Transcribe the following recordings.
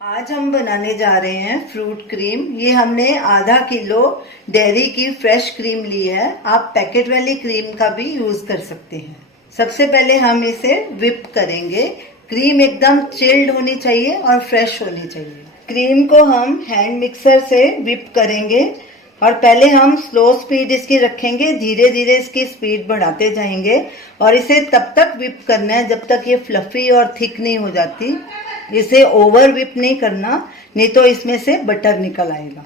आज हम बनाने जा रहे हैं फ्रूट क्रीम। ये हमने आधा किलो डेयरी की फ्रेश क्रीम ली है। आप पैकेट वाली क्रीम का भी यूज कर सकते हैं। सबसे पहले हम इसे विप करेंगे। क्रीम एकदम चिल्ड होनी चाहिए और फ्रेश होनी चाहिए। क्रीम को हम हैंड मिक्सर से विप करेंगे और पहले हम स्लो स्पीड इसकी रखेंगे, धीरे धीरे इसकी स्पीड बढ़ाते जाएंगे और इसे तब तक विप करना है जब तक ये फ्लफी और थिक नहीं हो जाती। इसे ओवर विप नहीं करना, नहीं तो इसमें से बटर निकल आएगा।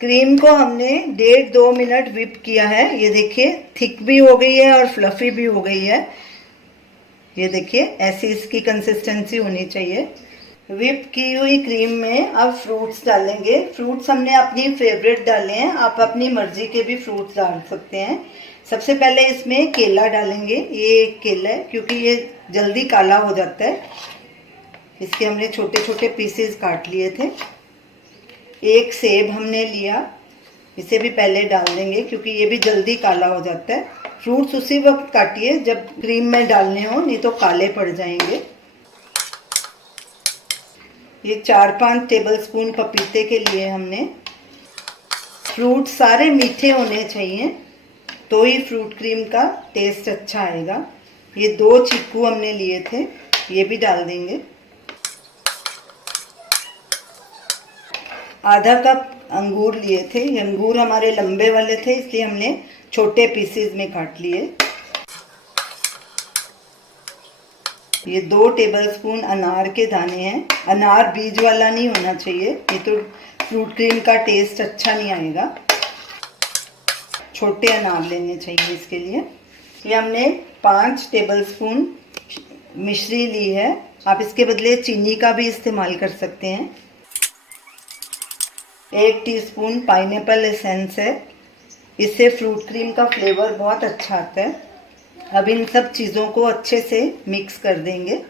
क्रीम को हमने 1.5-2 मिनट विप किया है। ये देखिए थिक भी हो गई है और फ्लफी भी हो गई है। ये देखिए ऐसी इसकी कंसिस्टेंसी होनी चाहिए। विप की हुई क्रीम में अब फ्रूट्स डालेंगे। फ्रूट्स हमने अपनी फेवरेट डाले हैं, आप अपनी मर्जी के भी फ्रूट्स डाल सकते हैं। सबसे पहले इसमें केला डालेंगे। ये एक केला है क्योंकि ये जल्दी काला हो जाता है। इसके हमने छोटे छोटे पीसेस काट लिए थे। एक सेब हमने लिया, इसे भी पहले डाल देंगे क्योंकि ये भी जल्दी काला हो जाता है। फ्रूट्स उसी वक्त काटिए जब क्रीम में डालने हो, नहीं तो काले पड़ जाएंगे। ये 4-5 टेबलस्पून पपीते के लिए हमने। फ्रूट सारे मीठे होने चाहिए तो ही फ्रूट क्रीम का टेस्ट अच्छा आएगा। ये 2 चीकू हमने लिए थे, ये भी डाल देंगे। आधा कप अंगूर लिए थे। ये अंगूर हमारे लंबे वाले थे इसलिए हमने छोटे पीसेस में काट लिए। ये 2 टेबलस्पून अनार के दाने हैं। अनार बीज वाला नहीं होना चाहिए, ये तो फ्रूट क्रीम का टेस्ट अच्छा नहीं आएगा। छोटे अनार लेने चाहिए इसके लिए। ये हमने 5 टेबलस्पून मिश्री ली है। आप इसके बदले चीनी का भी इस्तेमाल कर सकते हैं। 1 टीस्पून पाइनएप्पल एसेंस है, इससे फ्रूट क्रीम का फ्लेवर बहुत अच्छा आता है। अब इन सब चीज़ों को अच्छे से मिक्स कर देंगे।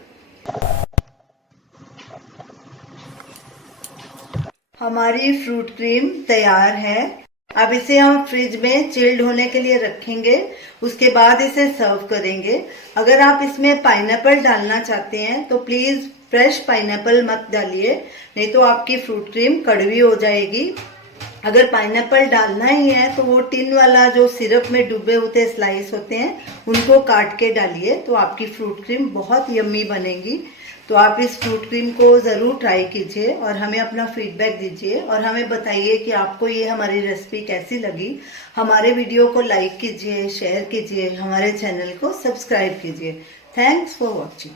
हमारी फ्रूट क्रीम तैयार है। अब इसे हम फ्रिज में चिल्ड होने के लिए रखेंगे, उसके बाद इसे सर्व करेंगे। अगर आप इसमें पाइनएप्पल डालना चाहते हैं तो प्लीज़ फ्रेश पाइनएप्पल मत डालिए, नहीं तो आपकी फ्रूट क्रीम कड़वी हो जाएगी। अगर पाइनएप्पल डालना ही है तो वो टिन वाला जो सिरप में डूबे होते स्लाइस होते हैं, उनको काट के डालिए तो आपकी फ्रूट क्रीम बहुत यम्मी बनेगी। तो आप इस फ्रूट क्रीम को ज़रूर ट्राई कीजिए और हमें अपना फीडबैक दीजिए और हमें बताइए कि आपको ये हमारी रेसिपी कैसी लगी। हमारे वीडियो को लाइक कीजिए, शेयर कीजिए, हमारे चैनल को सब्सक्राइब कीजिए। Thanks for watching.